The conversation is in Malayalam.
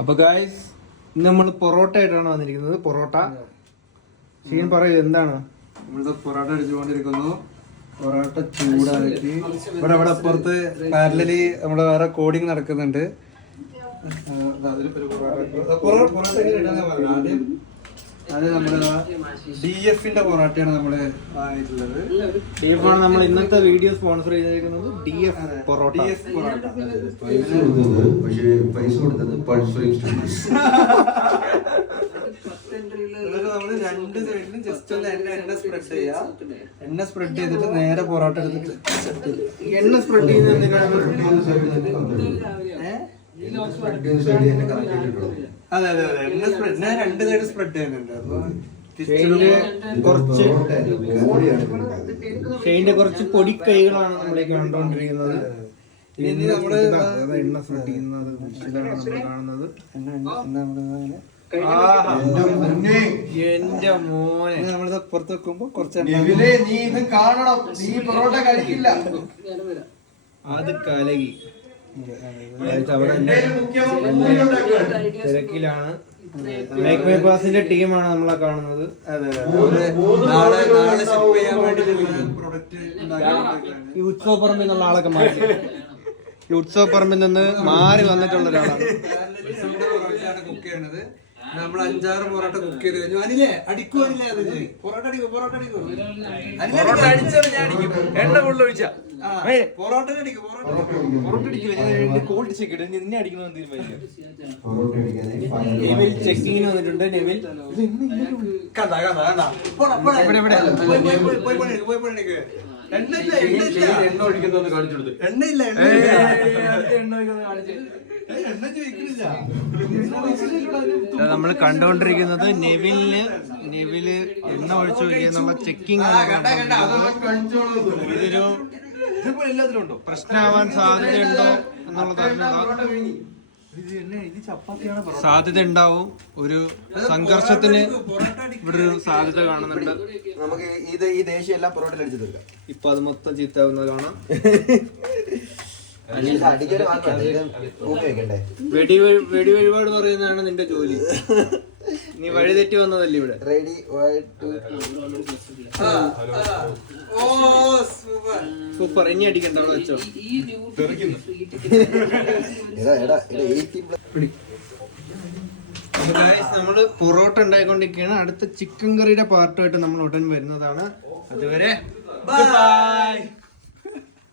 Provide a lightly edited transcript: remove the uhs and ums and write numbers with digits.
അപ്പൊ ഗായ്സ് ഇന്ന് നമ്മൾ പൊറോട്ട ആയിട്ടാണ് വന്നിരിക്കുന്നത്. പൊറോട്ട ഷീൻ പറയൂ, എന്താണ്? നമ്മളിത് പൊറോട്ട അടിച്ചുകൊണ്ടിരിക്കുന്നു. പൊറോട്ട ചൂടാക്കി ഇവിടെ അപ്പുറത്ത് പാരലലി നമ്മുടെ വേറെ കോഡിങ് നടക്കുന്നുണ്ട്. അത് നമ്മുടെ DF-ന്റെ പൊറോട്ടയാണ് നമ്മള് വാങ്ങിയിട്ടുള്ളത്. DF ആണ് നമ്മൾ ഇന്നത്തെ വീഡിയോ സ്പോൺസർ ചെയ്തിരിക്കുന്നത്. DF പൊറോട്ട. പൈസ കൊടുത്തത് നമ്മള് രണ്ട് സൈഡിലും ജസ്റ്റ് ഒന്ന് എണ്ണ സ്പ്രെഡ് ചെയ്യാം. എണ്ണ സ്പ്രെഡ് ചെയ്തിട്ട് നേരെ പൊറോട്ട എടുത്തിട്ട് എണ്ണ സ്പ്രെഡ് ചെയ്യുന്നത് അതെ അതെ അതെ എണ്ണ സ്പ്രെഡ് ഞാൻ രണ്ട് സൈഡ് സ്പ്രെഡ് ചെയ്യുന്നുണ്ട്. അപ്പൊ ഷെയിന്റെ കുറച്ച് പൊടിക്കൈകളാണ് നമ്മളെ കണ്ടുകൊണ്ടിരിക്കുന്നത്. ഇനി നമ്മള് എണ്ണ സ്പ്രെഡ് ചെയ്യുന്നത് കാണുന്നത്. എന്റെ മോനെ നമ്മളിത് പുറത്ത് വെക്കുമ്പോ കുറച്ച് നീ ഇത് കാണണം, നീ പൊറോട്ട കഴിക്കില്ല. അത് കലകി തിരക്കിലാണ്. മേക്ക് മൈ ക്ലാസിന്റെ ടീമാണ് നമ്മളെ കാണുന്നത്. ഈ ഉത്സവ പറമ്പിൽ നിന്നുള്ള ആളൊക്കെ മാറ്റി ഈ ഉത്സവ പറമ്പിൽ നിന്ന് മാറി വന്നിട്ടുള്ള ഒരാളാണ് കുക്ക് ചെയ്യണത്. നമ്മൾ 5-6 പൊറോട്ട കുക്ക് ചെയ്ത് കഴിഞ്ഞു. അനിലേ അടിക്കുവാനില്ലേ? അത് പൊറോട്ട അടിക്കും, പൊറോട്ട അടിക്കും. എണ്ണ കൊള്ളൊഴിച്ച പൊറോട്ട അടിക്കും, പൊറോട്ട അടിക്കില്ല. ഞാൻ കോൾഡ് ചെക്ക് നിന്നെ അടിക്കണമെന്ന് തീരുമാനിച്ചു. നെവിൽ ചെക്കിങ്ങിന് വന്നിട്ടുണ്ട്. നെവിൽ എണ്ണ ഒഴിക്കുന്നൊന്ന് കാണിച്ചു കൊടുത്ത്. എണ്ണയില്ല നമ്മൾ കണ്ടുകൊണ്ടിരിക്കുന്നത് നെവില് എണ്ണ ഒഴിച്ചു എന്നുള്ള ചെക്കിംഗ് ആണ്. ഇതൊരു പ്രശ്നമാവാൻ സാധ്യതയുണ്ടോ എന്നുള്ളതാണ്. സാധ്യത ഉണ്ടാവും. ഒരു സംഘർഷത്തിന് ഇവിടെ ഒരു സാധ്യത കാണുന്നുണ്ട്. നമുക്ക് ഈ ദേശീയ എല്ലാം പൊറോട്ടയിൽ അടിച്ചു തീർക്കാം. ഇപ്പൊ അത് മൊത്തം ചീത്താവുന്നത് കാണാം. വെടി വഴിപാട് പറയുന്നതാണ് നിന്റെ ജോലി. നീ വഴിതെറ്റി വന്നതല്ലേ ഇവിടെ. Ready super. ഇനി അടിക്കണ്ട, അവിടെ വെച്ചോ. നമ്മള് പൊറോട്ട ഉണ്ടായിക്കൊണ്ടിരിക്കുകയാണ്. അടുത്ത ചിക്കൻ കറിയുടെ പാർട്ടുമായിട്ട് നമ്മൾ ഉടൻ വരുന്നതാണ്. അതുവരെ ബൈ.